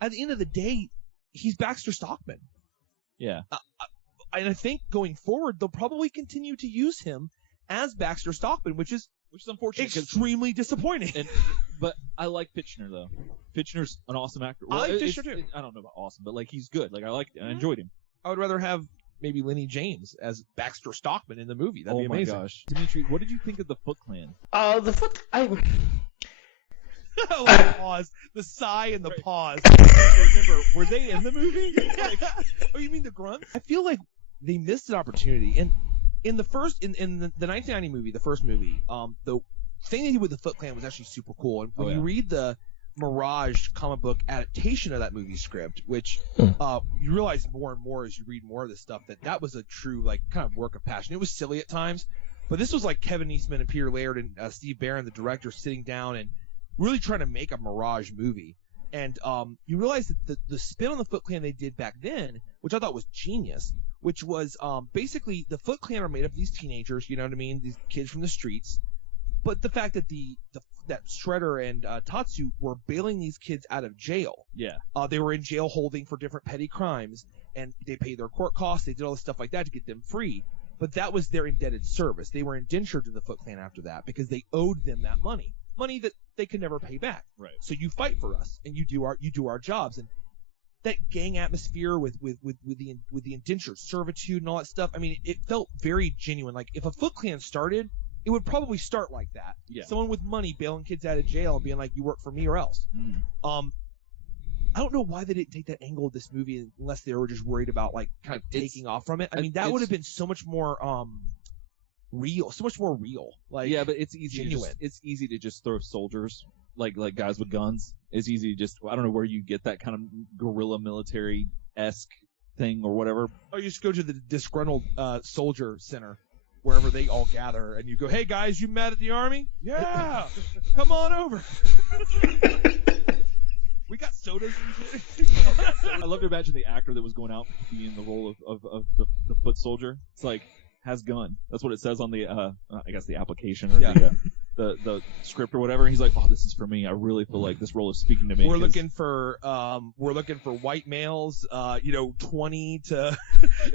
At the end of the day, he's Baxter Stockman. Yeah. And I think going forward, they'll probably continue to use him as Baxter Stockman, which is which is unfortunate. Extremely disappointing. But I like Pitchner though. Pitchner's an awesome actor. I like Pitchner too. I don't know about awesome, but like he's good. Like I liked it. I enjoyed him. I would rather have maybe Lenny James as Baxter Stockman in the movie. That'd be amazing. Oh my gosh, Dimitri, what did you think of the Foot Clan? The Foot. The pause, the sigh, and the pause. Remember, were they in the movie? Oh, you mean the Grunts? I feel like they missed an opportunity. And in the 1990 movie, the first movie, the thing they did with the Foot Clan was actually super cool. And when you read the Mirage comic book adaptation of that movie script, which you realize more and more as you read more of this stuff that was a true like kind of work of passion. It was silly at times, but this was like Kevin Eastman and Peter Laird and Steve Barron, the director, sitting down and really trying to make a Mirage movie. And you realize that the spin on the Foot Clan they did back then, which I thought was genius, which was basically the Foot Clan are made up of these teenagers, you know what I mean, these kids from the streets. But the fact that that Shredder and Tatsu were bailing these kids out of jail. Yeah. They were in jail holding for different petty crimes, and they paid their court costs. They did all this stuff like that to get them free. But that was their indebted service. They were indentured to the Foot Clan after that because they owed them that money that they could never pay back. Right. So you fight for us, and you do our jobs, and that gang atmosphere with the indentured servitude and all that stuff. I mean, it felt very genuine. Like if a Foot Clan started, it would probably start like that. Yeah. Someone with money bailing kids out of jail and being like, "You work for me or else." I don't know why they didn't take that angle of this movie unless they were just worried about like kind of taking off from it. I mean, that would have been so much more real, so much more real. Like, yeah, but it's easy. Genuine. It's easy to just throw soldiers like guys with guns. It's easy to just I don't know where you get that kind of guerrilla military-esque thing or whatever. Oh, you just go to the disgruntled soldier center wherever they all gather, and you go, "Hey guys, you mad at the army? Yeah, come on over." We got sodas and shit. I love to imagine the actor that was going out to be in the role of the foot soldier. It's like has gun. That's what it says on the I guess the application or the script or whatever. And he's like, "Oh, this is for me. I really feel like this role is speaking to me." We're looking for white males, 20 to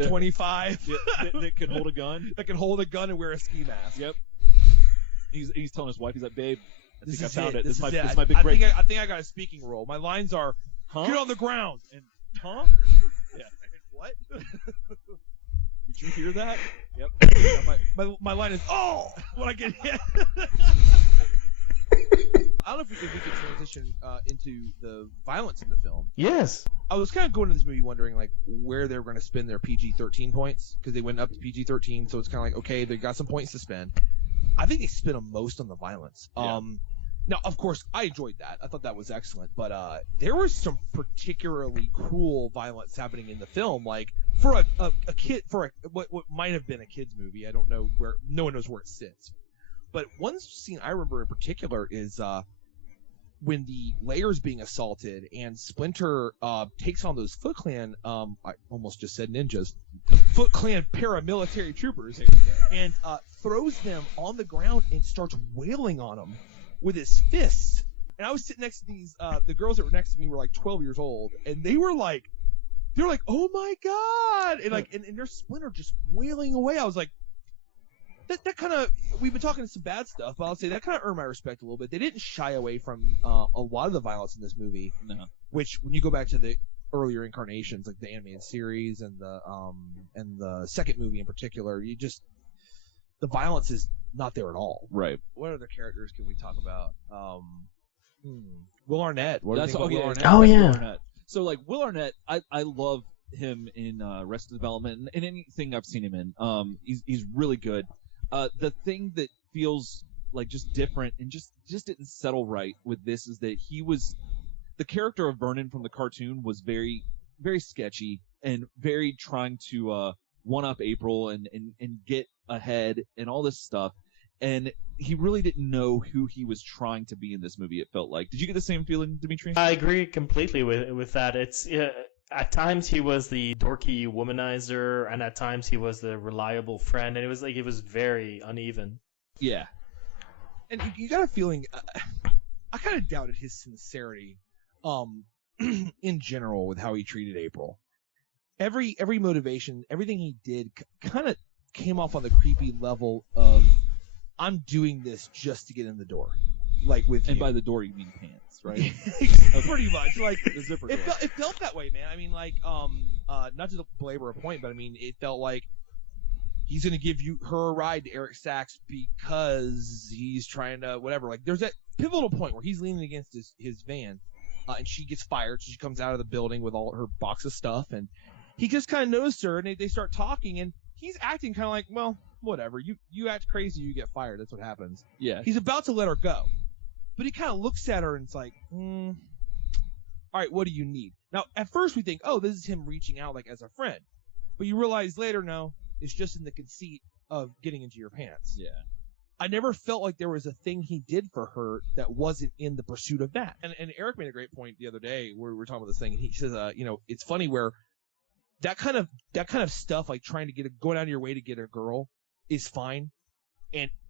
25 that can hold a gun. That can hold a gun and wear a ski mask. Yep. He's telling his wife, he's like, "Babe, I think I found it. This is my big break." I think I got a speaking role. My lines are, "Get on the ground," and "Huh?" Yeah. What? Did you hear that? Yep. My line is, "Oh!" when I get hit. I don't know if we could transition into the violence in the film. Yes. I was kind of going to this movie wondering like where they were going to spend their PG-13 points because they went up to PG-13, so it's kind of like okay, they got some points to spend. I think they spent them most on the violence. Yeah. Now, of course, I enjoyed that. I thought that was excellent. But there was some particularly cruel violence happening in the film. Like, for a kid, what might have been a kid's movie. I don't know where, no one knows where it sits. But one scene I remember in particular is when the Layer's being assaulted and Splinter takes on those Foot Clan, I almost just said ninjas, Foot Clan paramilitary troopers, and throws them on the ground and starts wailing on them with his fists. And I was sitting next to these, the girls that were next to me were like 12 years old, and they were like, "Oh my god!" And like, and their Splinter just wailing away. I was like, that kind of, we've been talking some bad stuff, but I'll say that kind of earned my respect a little bit. They didn't shy away from a lot of the violence in this movie. No. Which, when you go back to the earlier incarnations, like the animated series and the second movie in particular, the violence is not there at all. Right. What other characters can we talk about? Will Arnett. What do you think about Will Arnett? Oh, yeah. Will Arnett. So, like, Will Arnett, I love him in Arrested Development and anything I've seen him in. He's really good. The thing that feels like just different and just didn't settle right with this is that the character of Vernon from the cartoon was very, very sketchy and very trying to one-up April and get ahead and all this stuff. And he really didn't know who he was trying to be in this movie, it felt like. Did you get the same feeling, Dimitri? I agree completely with that. It's at times he was the dorky womanizer, and at times he was the reliable friend, and it was very uneven. Yeah. And you got a feeling, I kind of doubted his sincerity in general with how he treated April. Every motivation, everything he did kind of came off on the creepy level of, I'm doing this just to get in the door, like with And you. by the door, you mean pants, right? Pretty much. Like The zipper it door. felt that way, man. I mean, like not to belabor a point, but I mean, it felt like he's gonna give her a ride to Eric Sachs because he's trying to whatever. Like there's that pivotal point where he's leaning against his van, and she gets fired. So she comes out of the building with all her box of stuff, and he just kind of noticed her, and they start talking, and he's acting kind of like, well, whatever. You act crazy, you get fired. That's what happens. Yeah. He's about to let her go, but he kind of looks at her and it's like, all right, what do you need? Now, at first we think, oh, this is him reaching out like as a friend, but you realize later, no, it's just in the conceit of getting into your pants. Yeah. I never felt like there was a thing he did for her that wasn't in the pursuit of that. And Eric made a great point the other day where we were talking about this thing, and he says, it's funny where that kind of stuff, like trying to going out of your way to get a girl, is fine,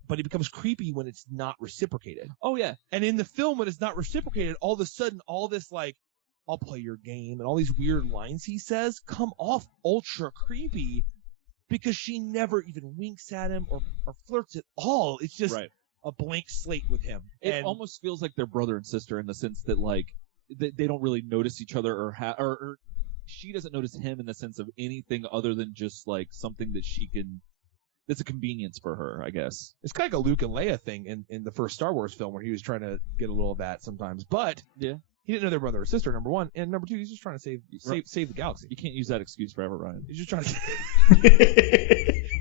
but it becomes creepy when it's not reciprocated. Oh yeah. And in the film, when it's not reciprocated, all of a sudden, all this like, I'll play your game, and all these weird lines he says come off ultra creepy because she never even winks at him or flirts at all. It's just a blank slate with him. It almost feels like they're brother and sister in the sense that like they don't really notice each other or she doesn't notice him in the sense of anything other than just like something that that's a convenience for her, I guess. It's kind of like a Luke and Leia thing in the first Star Wars film where he was trying to get a little of that sometimes. But yeah, he didn't know their brother or sister, number one. And number two, he's just trying to save the galaxy. You can't use that excuse forever, Ryan. He's just trying to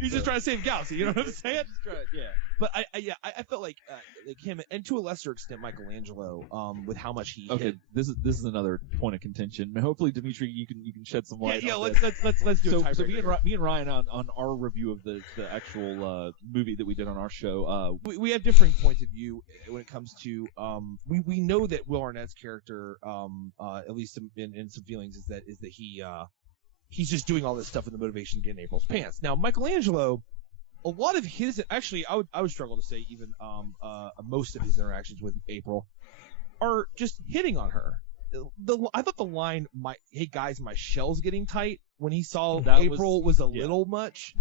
he's just trying to save the galaxy. You know what I'm saying? Yeah. But I felt like him, and to a lesser extent Michelangelo, with how much he Okay, hit. this is another point of contention. Hopefully, Dimitri, you can shed some light. Yeah, on let's do a tiebreaker. So me and Ryan on our review of the actual movie that we did on our show. We have differing points of view when it comes to we know that Will Arnett's character, at least in some feelings, is that he's just doing all this stuff with the motivation to get in April's pants. Now Michelangelo, a lot of his, actually I would struggle to say even most of his interactions with April are just hitting on her. I thought the line, "Hey guys, my shell's getting tight," when he saw April was a little much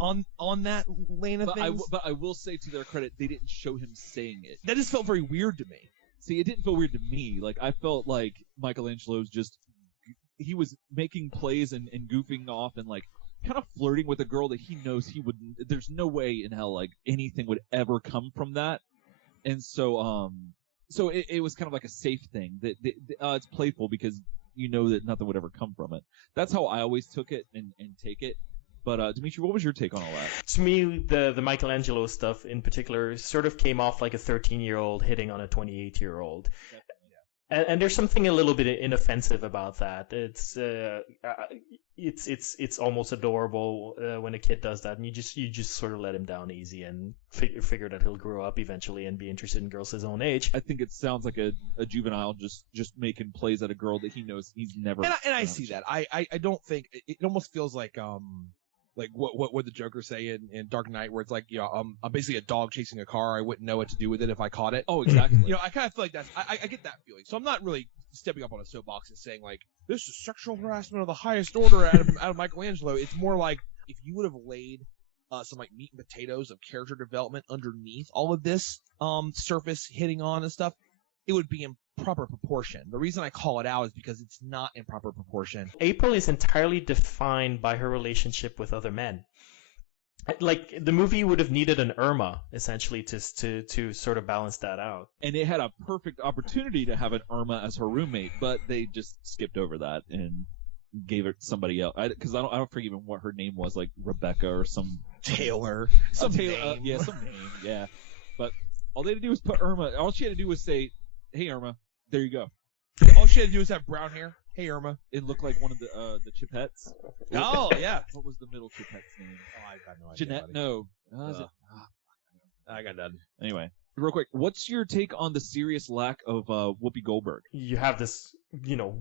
on that lane of things. But I will say, to their credit, they didn't show him saying it. That just felt very weird to me. See, it didn't feel weird to me. Like, I felt like Michelangelo's he was making plays and goofing off and like kind of flirting with a girl that he knows there's no way in hell like anything would ever come from that. And so it was kind of like a safe thing that it's playful because you know that nothing would ever come from it. That's how I always took it and take it. But Dimitri, what was your take on all that? To me, the Michelangelo stuff in particular sort of came off like a 13-year-old hitting on a 28-year-old. And there's something a little bit inoffensive about that. It's almost adorable when a kid does that, and you just sort of let him down easy and figure that he'll grow up eventually and be interested in girls his own age. I think it sounds like a juvenile just making plays at a girl that he knows he's never. And I see that. I don't think it almost feels like what would the Joker say in Dark Knight, where it's like, I'm basically a dog chasing a car. I wouldn't know what to do with it if I caught it. Oh, exactly. I kind of feel like that's I get that feeling. So I'm not really stepping up on a soapbox and saying like this is sexual harassment of the highest order out of Michelangelo. It's more like if you would have laid some like meat and potatoes of character development underneath all of this surface hitting on and stuff, it would be in proper proportion. The reason I call it out is because it's not in proper proportion. April is entirely defined by her relationship with other men. Like, the movie would have needed an Irma, essentially, to sort of balance that out. And it had a perfect opportunity to have an Irma as her roommate, but they just skipped over that and gave it to somebody else. Because I don't forget even what her name was, like Rebecca or some Taylor. Some name. Some name. Yeah. But all they had to do was put Irma. All she had to do was say, "Hey, Irma, there you go." All she had to do was have brown hair. Hey, Irma. It looked like one of the Chipettes. Oh, yeah. What was the middle Chipette's name? Oh, I got no idea. Jeanette? No. I got none. Anyway, real quick, what's your take on the serious lack of Whoopi Goldberg? You have this,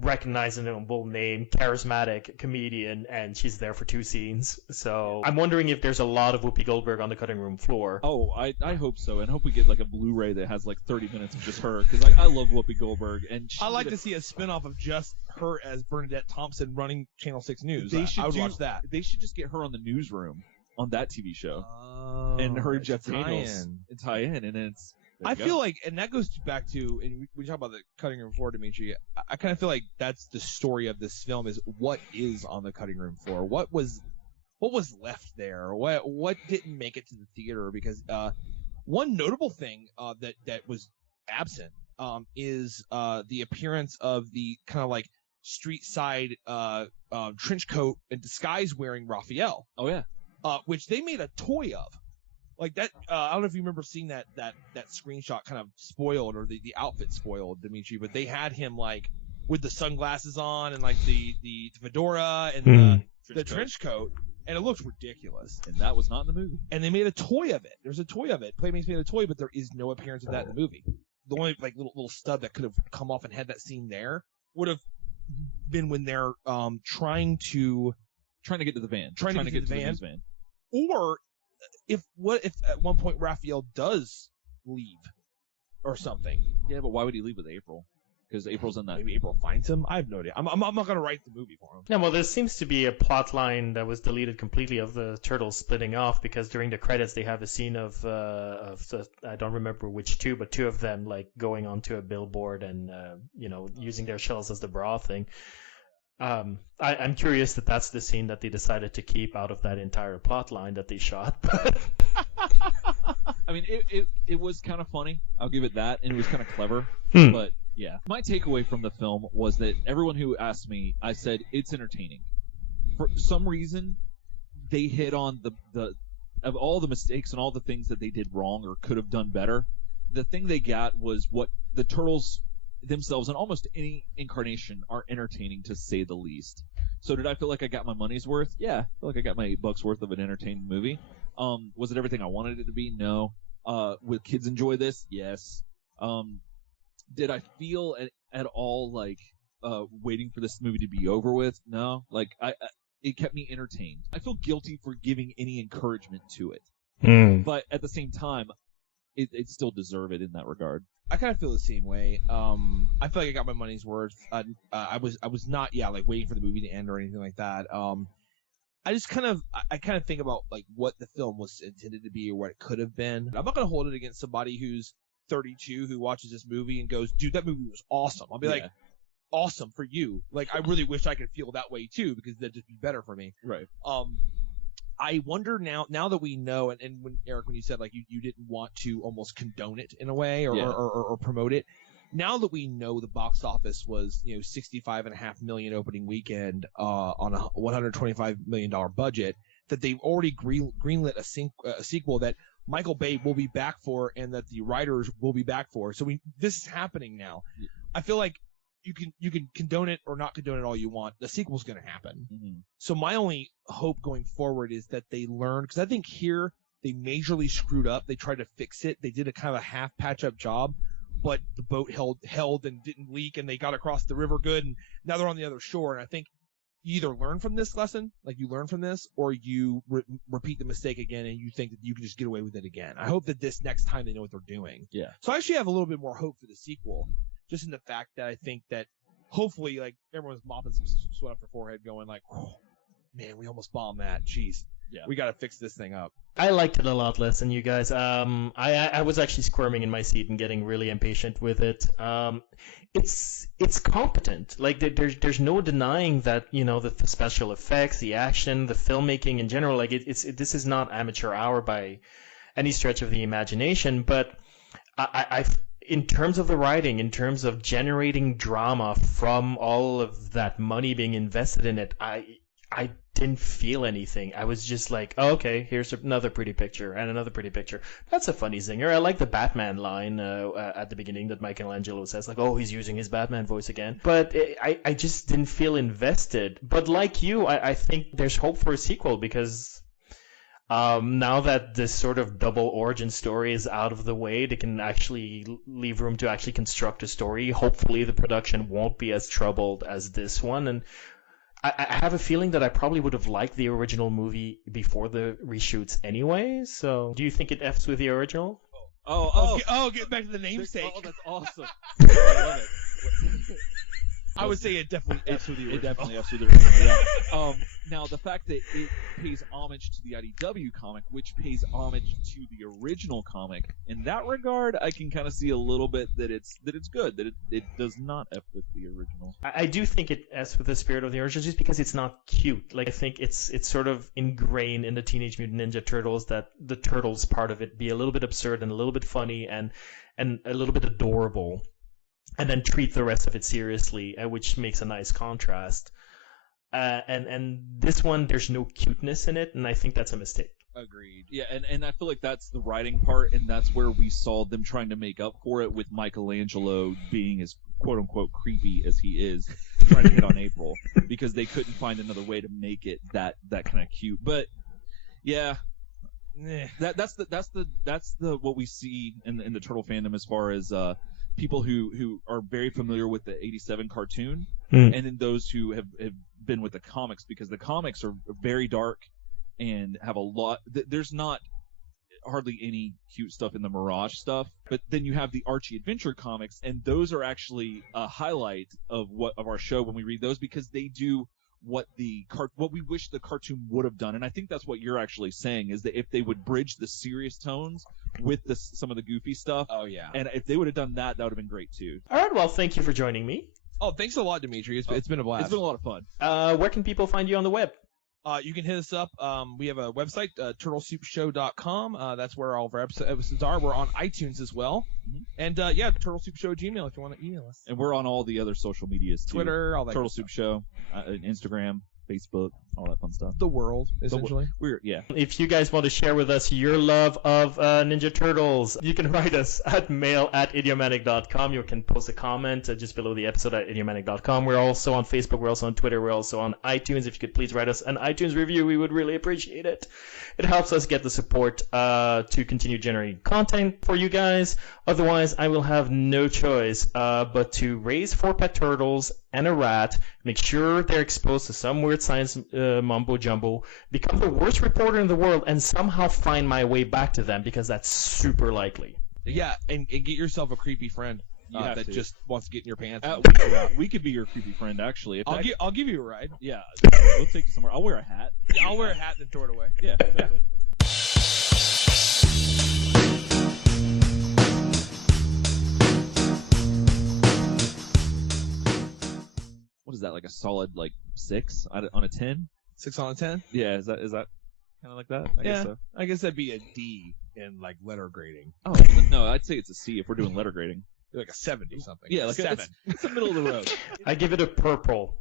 recognizable name, charismatic comedian, and she's there for 2 scenes. So I'm wondering if there's a lot of Whoopi Goldberg on the cutting room floor. Oh, I hope so, and hope we get like a Blu-ray that has like 30 minutes of just her, because I love Whoopi Goldberg, and I like to see a spin-off of just her as Bernadette Thompson running Channel 6 News. I would watch that. They should just get her on the newsroom on that TV show, Oh, and her and it's Jeff a Daniels tie-in. tie in, and it's. there I you feel go. like, and that goes back to, and we talk about the cutting room floor, Dimitri. I kind of feel like that's the story of this film: is what is on the cutting room floor, what was left there, what didn't make it to the theater. Because one notable thing that was absent is the appearance of the kind of like street side trench coat and disguise wearing Raphael, Oh yeah. which they made a toy of. Like that, I don't know if you remember seeing that screenshot kind of spoiled, or the outfit spoiled, Dimitri, but they had him like with the sunglasses on and like the fedora and the trench coat, and it looks ridiculous. And that was not in the movie. And they made a toy of it. There's a toy of it. Playmates made a toy, but there is no appearance of that in the movie. The only like little stub that could have come off and had that scene there would have been when they're trying to Trying to get to the van. Trying to get to the news van. or if at one point Raphael does leave or something. Yeah, but why would he leave with April? Because April's in that. Maybe April finds him. I have no idea. I'm not gonna write the movie for him. Yeah, well, there seems to be a plot line that was deleted completely of the turtles splitting off, because during the credits they have a scene of the, I don't remember which two, but two of them like going onto a billboard and using their shells as the bra thing. I'm curious that that's the scene that they decided to keep out of that entire plot line that they shot. I mean, it was kind of funny. I'll give it that, and it was kind of clever. Hmm. But yeah, my takeaway from the film was that everyone who asked me, I said it's entertaining. For some reason, they hit on the of all the mistakes and all the things that they did wrong or could have done better. The thing they got was what the turtles themselves and almost any incarnation are entertaining, to say the least. So did I feel like I got my money's worth? Yeah, I feel like I got my $8 worth of an entertaining movie. Was it everything I wanted it to be? No. Will kids enjoy this? Yes. Did I feel at all like waiting for this movie to be over with? No. Like it kept me entertained. I feel guilty for giving any encouragement to it, but at the same time, it still deserve it in that regard. I kind of feel the same way. I feel like I got my money's worth. I was not like waiting for the movie to end or anything like that. I just kind of think about like what the film was intended to be or what it could have been. I'm not gonna hold it against somebody who's 32 who watches this movie and goes, "Dude, that movie was awesome." I'll be like, "Awesome for you." Like, I really wish I could feel that way too, because that'd just be better for me. Right. I wonder now that we know, and when Eric, when you said like you didn't want to almost condone it in a way or promote it, now that we know the box office was $65.5 million opening weekend on a $125 million budget, that they've already greenlit a sequel that Michael Bay will be back for and that the writers will be back for. So this is happening now. Yeah. I feel like you can condone it or not condone it all you want. The sequel's going to happen. Mm-hmm. So my only hope going forward is that they learn, because I think here they majorly screwed up. They tried to fix it. They did a kind of a half patch up job, but the boat held and didn't leak, and they got across the river good, and now they're on the other shore. And I think you either learn from this lesson, like you learn from this, or you repeat the mistake again and you think that you can just get away with it again. I hope that this next time they know what they're doing. Yeah. So I actually have a little bit more hope for the sequel, just in the fact that I think that hopefully, like, everyone's mopping some sweat off their forehead going like, oh, man, we almost bombed that. Jeez. Yeah. We got to fix this thing up. I liked it a lot less than you guys. I was actually squirming in my seat and getting really impatient with it. It's competent. Like, there's no denying that, the special effects, the action, the filmmaking in general, like this is not amateur hour by any stretch of the imagination, but I in terms of the writing, in terms of generating drama from all of that money being invested in it, I didn't feel anything. I was just like, oh, okay, here's another pretty picture and another pretty picture. That's a funny zinger. I like the Batman line at the beginning that Michelangelo says, like, oh, he's using his Batman voice again. But I just didn't feel invested. But like you, I think there's hope for a sequel, because now that this sort of double origin story is out of the way, they can actually leave room to actually construct a story. Hopefully the production won't be as troubled as this one. And I have a feeling that I probably would have liked the original movie before the reshoots anyway. So do you think it F's with the original? Oh, get back to the namesake. Oh, that's awesome. I love it. I would say it definitely F's with the original. It definitely F's with the original, yeah. Now, the fact that it pays homage to the IDW comic, which pays homage to the original comic, in that regard, I can kind of see a little bit that it's good, that it does not F with the original. I do think it F's with the spirit of the original just because it's not cute. Like, I think it's sort of ingrained in the Teenage Mutant Ninja Turtles that the Turtles part of it be a little bit absurd and a little bit funny and a little bit adorable, and then treat the rest of it seriously, which makes a nice contrast. And this one, there's no cuteness in it, and I think that's a mistake. Agreed. Yeah, and I feel like that's the writing part, and that's where we saw them trying to make up for it with Michelangelo being as quote-unquote creepy as he is, trying to hit on April, because they couldn't find another way to make it that kind of cute. But yeah, that's the what we see in the Turtle fandom as far as people who are very familiar with the '87 cartoon, and then those who have been with the comics, because the comics are very dark and have a lot. There's not hardly any cute stuff in the Mirage stuff, but then you have the Archie Adventure comics, and those are actually a highlight of our show when we read those, because they do what we wish the cartoon would have done. And I think that's what you're actually saying, is that if they would bridge the serious tones with some of the goofy stuff. Oh yeah. And if they would have done that would have been great too. All right, well, thank you for joining me. Oh, thanks a lot, Dimitri. It's been a blast. It's been a lot of fun. Where can people find you on the web? You can hit us up. We have a website, turtlesoupshow.com. That's where all of our episodes are. We're on iTunes as well. Mm-hmm. And Turtle Soup Show @gmail.com if you want to email us. And we're on all the other social medias too. Twitter, all that. Turtle Soup Show, Instagram, Facebook, all that fun stuff. The world, essentially. If you guys want to share with us your love of Ninja Turtles, you can write us at mail@idiomatic.com. You can post a comment just below the episode at idiomatic.com. We're also on Facebook. We're also on Twitter. We're also on iTunes. If you could please write us an iTunes review, we would really appreciate it. It helps us get the support to continue generating content for you guys. Otherwise, I will have no choice but to raise 4 pet turtles and a rat, make sure they're exposed to some weird science mumbo jumbo, become the worst reporter in the world, and somehow find my way back to them, because that's super likely. Yeah, and get yourself a creepy friend that to. Just wants to get in your pants. We could be your creepy friend, actually. I'll give you a ride. Yeah, we'll take you somewhere. I'll wear a hat. Yeah, I'll wear a hat and then throw it away. Yeah, exactly. What is that, like a solid 6 on a 10? 6 on a 10? Yeah, is that kind of like that? I guess so. I guess that'd be a D in letter grading. Oh no, I'd say it's a C if we're doing letter grading. Like a 70 something. Yeah, like 7. It's the middle of the road. I give it a purple.